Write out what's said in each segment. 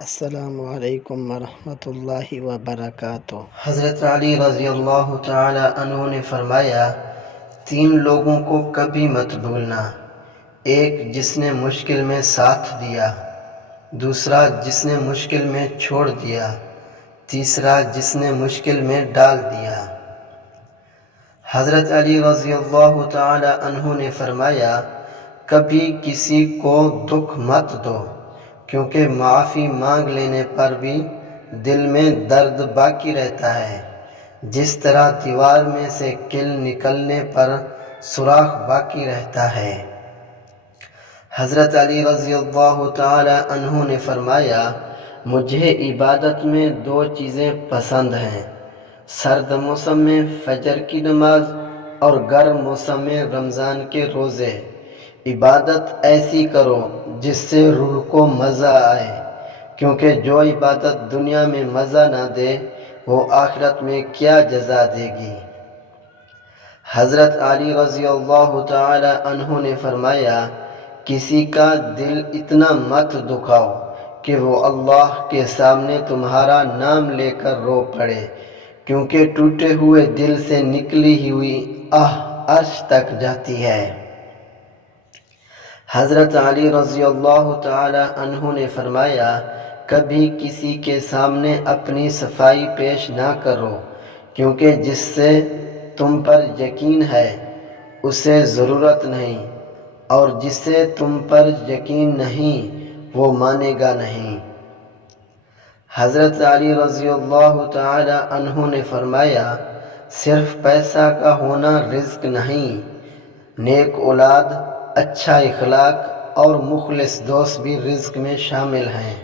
السلام علیکم ورحمۃ اللہ وبرکاتہ۔ حضرت علی رضی اللہ تعالی عنہ نے فرمایا، 3 لوگوں کو کبھی مت بھولنا، ایک جس نے مشکل میں ساتھ دیا، دوسرا جس نے مشکل میں چھوڑ دیا، تیسرا جس نے مشکل میں ڈال دیا۔ حضرت علی رضی اللہ تعالی عنہ نے فرمایا، کبھی کسی کو دکھ مت دو، کیونکہ معافی مانگ لینے پر بھی دل میں درد باقی رہتا ہے، جس طرح دیوار میں سے کل نکلنے پر سوراخ باقی رہتا ہے۔ حضرت علی رضی اللہ تعالی عنہ نے فرمایا، مجھے عبادت میں 2 چیزیں پسند ہیں، سرد موسم میں فجر کی نماز اور گرم موسم میں رمضان کے روزے۔ عبادت ایسی کرو جس سے روح کو مزہ آئے، کیونکہ جو عبادت دنیا میں مزہ نہ دے وہ آخرت میں کیا جزا دے گی۔ حضرت علی رضی اللہ تعالی عنہ نے فرمایا، کسی کا دل اتنا مت دکھاؤ کہ وہ اللہ کے سامنے تمہارا نام لے کر رو پڑے، کیونکہ ٹوٹے ہوئے دل سے نکلی ہوئی آہ عرش تک جاتی ہے۔ حضرت علی رضی اللہ تعالی عنہ نے فرمایا، کبھی کسی کے سامنے اپنی صفائی پیش نہ کرو، کیونکہ جس سے تم پر یقین ہے اسے ضرورت نہیں، اور جس سے تم پر یقین نہیں وہ مانے گا نہیں۔ حضرت علی رضی اللہ تعالی عنہ نے فرمایا، صرف پیسہ کا ہونا رزق نہیں، نیک اولاد، اچھا اخلاق اور مخلص دوست بھی رزق میں شامل ہیں۔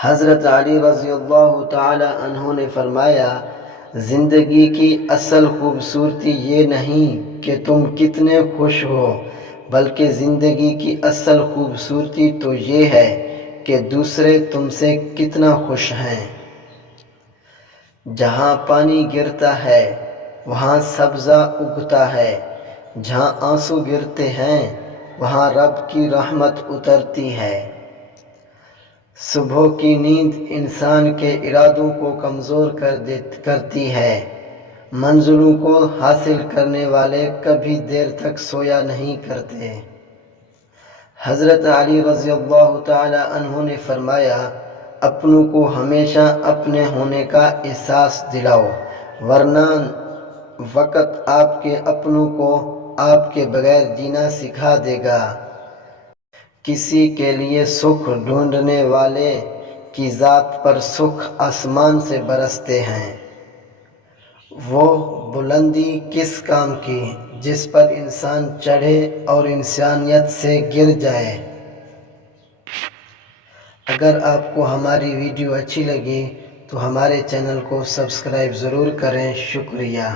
حضرت علی رضی اللہ تعالی عنہ نے فرمایا، زندگی کی اصل خوبصورتی یہ نہیں کہ تم کتنے خوش ہو، بلکہ زندگی کی اصل خوبصورتی تو یہ ہے کہ دوسرے تم سے کتنا خوش ہیں۔ جہاں پانی گرتا ہے وہاں سبزہ اگتا ہے، جہاں آنسو گرتے ہیں وہاں رب کی رحمت اترتی ہے۔ صبح کی نیند انسان کے ارادوں کو کمزور کرتی ہے، منزلوں کو حاصل کرنے والے کبھی دیر تک سویا نہیں کرتے۔ حضرت علی رضی اللہ تعالی عنہ نے فرمایا، اپنوں کو ہمیشہ اپنے ہونے کا احساس دلاؤ، ورنہ وقت آپ کے اپنوں کو آپ کے بغیر جینا سکھا دے گا۔ کسی کے لیے سکھ ڈھونڈنے والے کی ذات پر سکھ آسمان سے برستے ہیں۔ وہ بلندی کس کام کی جس پر انسان چڑھے اور انسانیت سے گر جائے۔ اگر آپ کو ہماری ویڈیو اچھی لگی تو ہمارے چینل کو سبسکرائب ضرور کریں۔ شکریہ۔